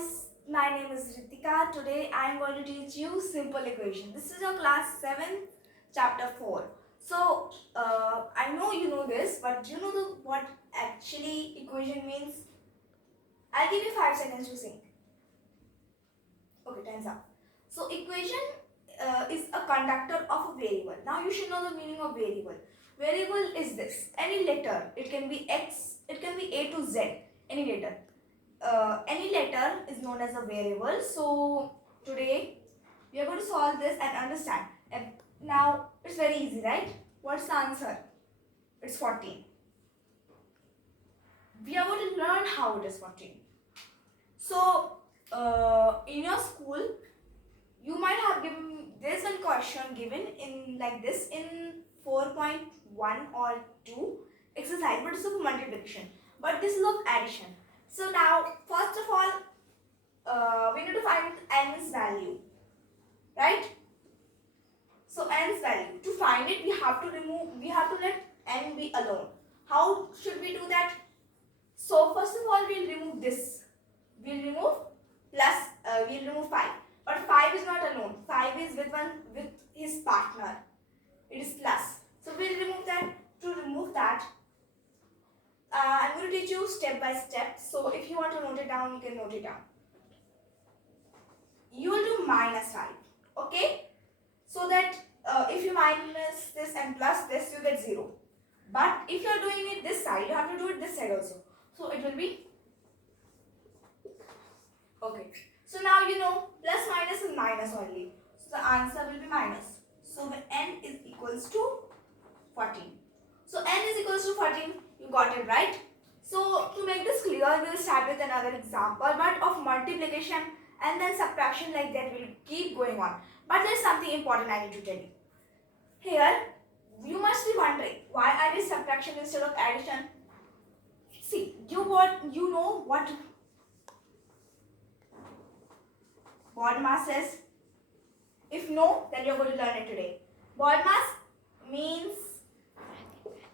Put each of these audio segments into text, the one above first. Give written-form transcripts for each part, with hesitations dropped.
guys, my name is Ritika. Today I am going to teach you simple equation. This is your class 7, chapter 4. So, I know you know this, but do you know what actually equation means? I'll give you 5 seconds to think. Okay, time's up. So, equation is a conductor of a variable. Now, you should know the meaning of variable. Variable is this. Any letter. It can be X, it can be A to Z. Any letter. Any letter is known as a variable. So today we are going to solve this and understand. And now it's very easy, right? What's the answer? It's 14. We are going to learn how it is 14. So in your school, you might have given, there's one question given in like this in 4.1 or 2 exercise, but it's of multiplication. But this is of addition. So now, first of all, we need to find n's value, right? So n's value. To find it, we have to let n be alone. How should we do that? So first of all, we'll remove this. We'll remove 5. But 5 is not alone. 5 is with his partner. It is plus. So we'll remove that. To remove that, I'm going to teach you step by step. So if you want to note it down, you can note it down. You will do minus 5. Okay? So that if you minus this and plus this, you get 0. But if you are doing it this side, you have to do it this side also. So it will be okay. So now you know plus minus is minus only. So the answer will be minus. So when n is equals to 14. So n is equals to 14. You got it, right? So to make this clear, we will start with another example, but of multiplication and then subtraction, like that will keep going on. But there's something important I need to tell you. Here, you must be wondering why I did subtraction instead of addition. See, you know what body mass is? If no, then you're going to learn it today. Body mass means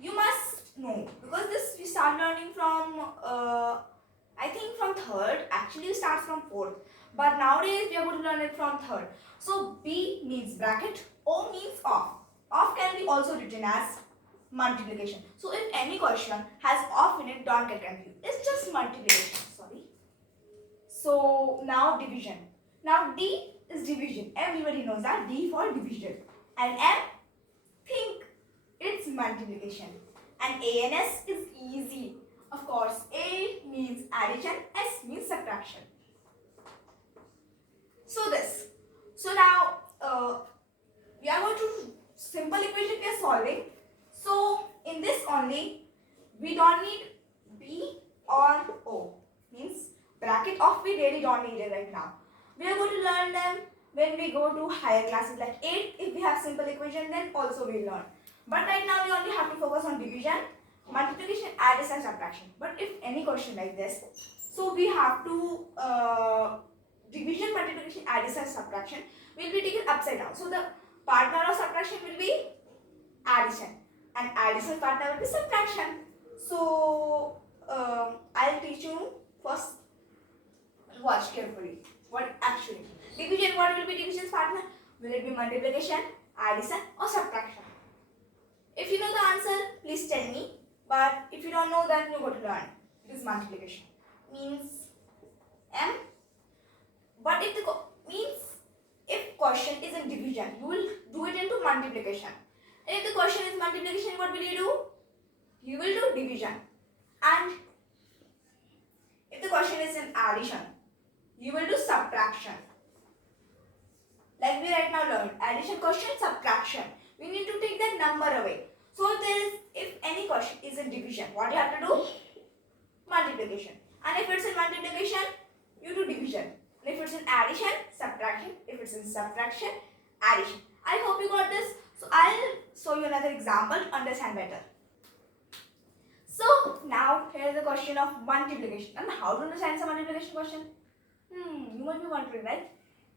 you must know, because this we start learning from I think from 3rd. Actually it starts from 4th, but nowadays we are going to learn it from 3rd. So B means bracket, O means off. Off can be also written as multiplication. So if any question has off in it, don't get confused. It's just multiplication, sorry. So now division. Now D is division. Everybody knows that. D for division. And M, think it's multiplication. And A and S is easy. Of course, A means addition, S means subtraction. So this. So now we are going to simple equation we are solving. So in this only, we don't need B or O. Means bracket off we really don't need it right now. We are going to learn them when we go to higher classes like 8. If we have simple equation, then also we learn. But right now we only have to focus on division, multiplication, addition, subtraction. But if any question like this, so we have to division, multiplication, addition, subtraction will be taken upside down. So the partner of subtraction will be addition and addition partner will be subtraction. So I'll teach you first. Watch carefully. What actually division? What will be division's partner? Will it be multiplication, addition, or subtraction? If you know the answer, please tell me. But if you don't know, then you got to learn. It is multiplication. Means M. But if question is in division, you will do it into multiplication. And if the question is multiplication, what will you do? You will do division. And if the question is in addition, you will do subtraction. Like we right now learned, addition question, subtraction. We need to take the number away. So if any question is in division, what you have to do? Multiplication. And if it's in multiplication, you do division. And if it's in addition, subtraction. If it's in subtraction, addition. I hope you got this. So I'll show you another example to understand better. So now here is the question of multiplication. And how to understand some multiplication question? You might be wondering, right?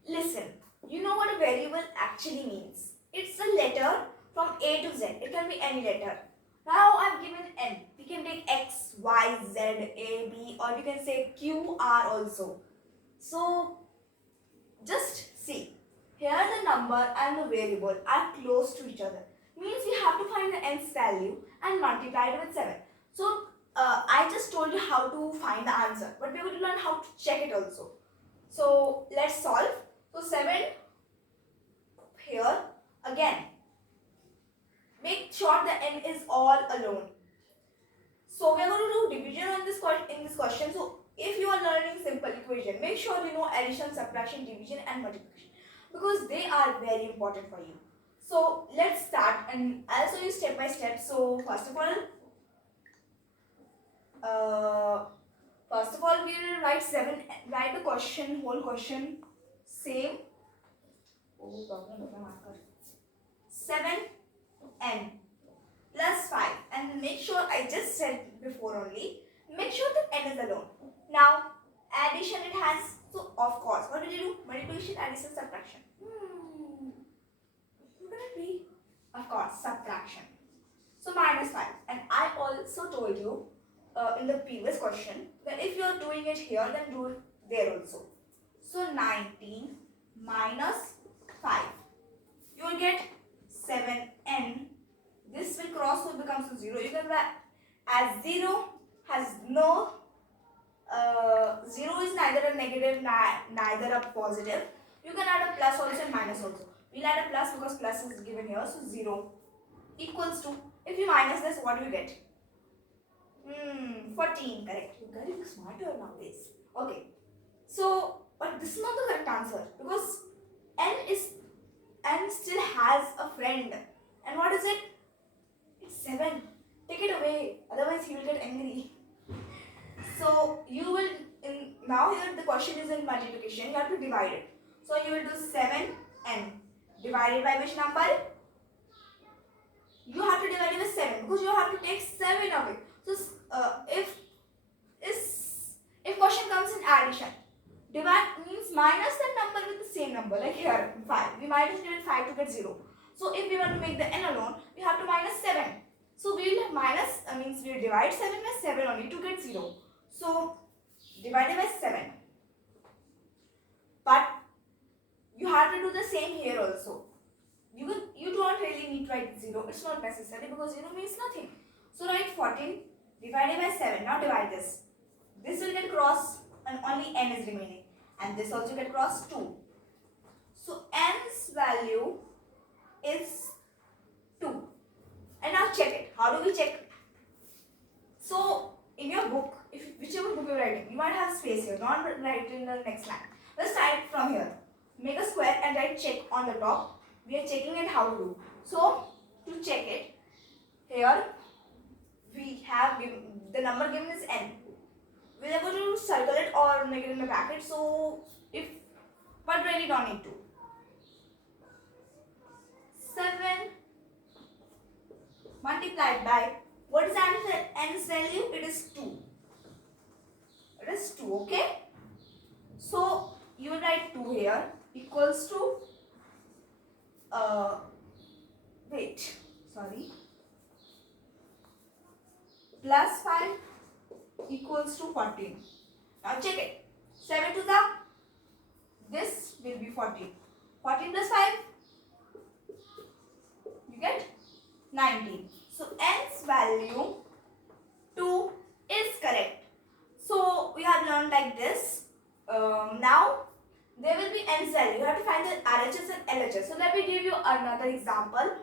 Listen, you know what a variable actually means. It's a letter from A to Z. It can be any letter. Now I've given N. We can take X, Y, Z, A, B, or you can say Q, R also. So just see, here the number and the variable are close to each other. Means we have to find the nth value and multiply it with 7. So I just told you how to find the answer, but we will learn how to check it also. So let's solve. So 7 here again. Make sure the n is all alone. So we are going to do division on this in this question. So if you are learning simple equation, make sure you know addition, subtraction, division and multiplication, because they are very important for you. So let's start and I'll show you step by step. So first of all we'll write 7, write the question, whole question, same. 7n plus 5, and make sure, I just said before only, make sure that n is alone. Now addition it has, so of course what will you do? Multiplication, addition, subtraction. What can it be? Of course subtraction. So minus 5, and I also told you in the previous question that if you are doing it here, then do it there also. So 19 minus 5, you will get 7n. This will cross, so it becomes 0. You can write as 0 has no 0 is neither a negative neither a positive. You can add a plus also and minus also. We'll add a plus because plus is given here, so 0 equals to, if you minus this, what do you get? 14, correct. You guys are smarter nowadays. Okay, so but this is not the correct answer, because n still has a friend, and what is it? It's 7. Take it away, otherwise he will get angry. So you will, now here the question is in multiplication, you have to divide it. So you will do 7n divided by which number? You have to divide it with 7, because you have to take 7 away. So if question comes in addition, divide means minus that number with the same number, like here 5. We minus it with 5 to get 0. So if we want to make the n alone, we have to minus 7. So we will minus, means we will divide 7 by 7 only to get 0. So divided by 7. But you have to do the same here also. You don't really need to write 0. It's not necessary, because 0 means nothing. So write 14 divided by 7. Now divide this. This will get cross and only n is remaining. And this also get cross 2. So n's value is 2. And now check it. How do we check? So in your book, whichever book you're writing, you might have space here, not write in the next line. Let's start from here. Make a square and write check on the top. We are checking it how to do. So to check it, here we have the number given is n. We are going to circle it or make it in a bracket. So but really don't need to. 7 multiplied by, what is n's value? It is 2. It is 2, okay? So you will write 2 here equals to plus 5 equals to 14. Now check it. 7 to the, this will be 14. 14 plus 5, you get 19. So n's value 2 is correct. So we have learned like this. Now there will be n's value. You have to find the RHS and LHS. So let me give you another example.